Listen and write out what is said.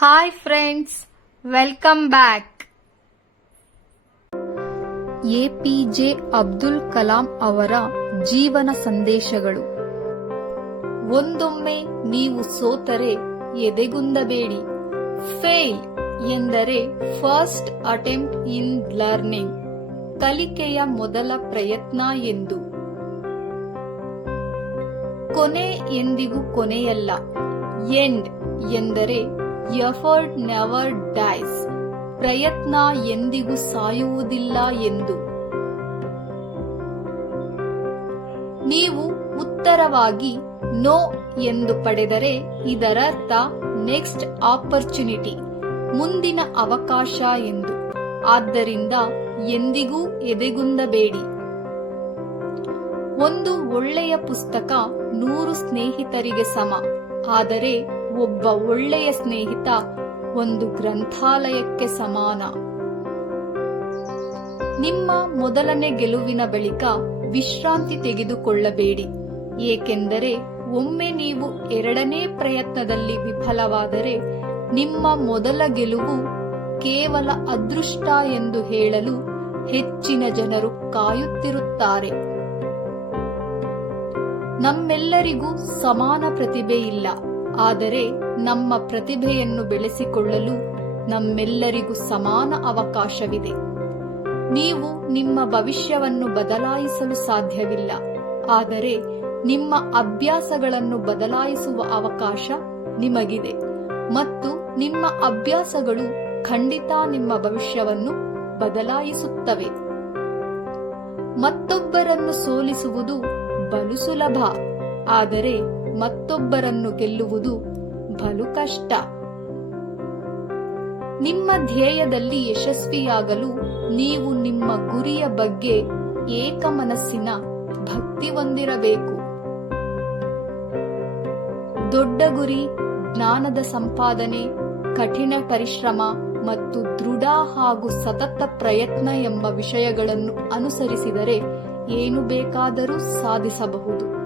Hi friends welcome back APJ Abdul Kalam ಅವರ ಜೀವನ ಸಂದೇಶಗಳು. ಒಂದೊಮ್ಮೆ ನೀವು ಸೋತರೆ ಎದೆಗುಂದಬೇಡಿ. ಫೇಲ್ ಎಂದರೆ ಫಸ್ಟ್ ಅಟೆಂಪ್ಟ್ ಇನ್ ಲರ್ನಿಂಗ್ ಕಲಿಕೆಯ ಮೊದಲ ಪ್ರಯತ್ನ ಎಂದು. ಕೊನೆ ಎಂದಿಗೂ ಕೊನೆಯಲ್ಲ. ಎಂಡ್ ಎಂದರೆ ಎಫರ್ಟ್ ನೆವರ್ ಡೈಸ್. ಪ್ರಯತ್ನ ಎಂದಿಗೂ ಸಾಯುವುದಿಲ್ಲ ಎಂದು. ನೀವು ಉತ್ತರವಾಗಿ ನೋ ಎಂದು ಪಡೆದರೆ ಇದರರ್ಥ ನೆಕ್ಸ್ಟ್ ಆಪರ್ಚುನಿಟಿ, ಮುಂದಿನ ಅವಕಾಶ ಎಂದು. ಆದ್ದರಿಂದ ಎಂದಿಗೂ ಎದೆಗುಂದಬೇಡಿ. ಒಂದು ಒಳ್ಳೆಯ ಪುಸ್ತಕ ನೂರು ಸ್ನೇಹಿತರಿಗೆ ಸಮ, ಆದರೆ ಒಬ್ಬ ಒಳ್ಳೆಯ ಸ್ನೇಹಿತ ಒಂದು ಗ್ರಂಥಾಲಯಕ್ಕೆ ಸಮಾನ. ನಿಮ್ಮ ಮೊದಲನೇ ಗೆಲುವಿನ ಬಳಿಕ ವಿಶ್ರಾಂತಿ ತೆಗೆದುಕೊಳ್ಳಬೇಡಿ. ಏಕೆಂದರೆ ಒಮ್ಮೆ ನೀವು ಎರಡನೇ ಪ್ರಯತ್ನದಲ್ಲಿ ವಿಫಲವಾದರೆ ನಿಮ್ಮ ಮೊದಲ ಗೆಲುವು ಕೇವಲ ಅದೃಷ್ಟ ಎಂದು ಹೇಳಲು ಹೆಚ್ಚಿನ ಜನರು ಕಾಯುತ್ತಿರುತ್ತಾರೆ. ನಮ್ಮೆಲ್ಲರಿಗೂ ಸಮಾನ ಪ್ರತಿಭೆ ಇಲ್ಲ. ಆದರೆ ನಮ್ಮ ಪ್ರತಿಭೆಯನ್ನು ಬೆಳೆಸಿಕೊಳ್ಳಲು ನಮ್ಮೆಲ್ಲರಿಗೂ ಸಮಾನ ಅವಕಾಶವಿದೆ. ನೀವು ನಿಮ್ಮ ಭವಿಷ್ಯವನ್ನು ಬದಲಾಯಿಸಲು ಸಾಧ್ಯವಿಲ್ಲ. ಆದರೆ ನಿಮ್ಮ ಅಭ್ಯಾಸಗಳನ್ನು ಬದಲಾಯಿಸುವ ಅವಕಾಶ ನಿಮಗಿದೆ. ಮತ್ತು ನಿಮ್ಮ ಅಭ್ಯಾಸಗಳು ಖಂಡಿತ ನಿಮ್ಮ ಭವಿಷ್ಯವನ್ನು ಬದಲಾಯಿಸುತ್ತವೆ. ಮತ್ತೊಬ್ಬರನ್ನು ಸೋಲಿಸುವುದು ಬಲು ಸುಲಭ. ಆದರೆ ಮತ್ತೊಬ್ಬರನ್ನು ಗೆಲ್ಲುವುದು ಬಲು ಕಷ್ಟ. ನಿಮ್ಮ ಧ್ಯೇಯದಲ್ಲಿ ಯಶಸ್ವಿಯಾಗಲು ನೀವು ನಿಮ್ಮ ಗುರಿಯ ಬಗ್ಗೆ ಏಕಮನಸ್ಸಿನ ಭಕ್ತಿ ಹೊಂದಿರಬೇಕು. ದೊಡ್ಡ ಗುರಿ, ಜ್ಞಾನದ ಸಂಪಾದನೆ, ಕಠಿಣ ಪರಿಶ್ರಮ ಮತ್ತು ದೃಢ ಹಾಗೂ ಸತತ ಪ್ರಯತ್ನ ಎಂಬ ವಿಷಯಗಳನ್ನು ಅನುಸರಿಸಿದರೆ ಏನು ಬೇಕಾದರೂ ಸಾಧಿಸಬಹುದು.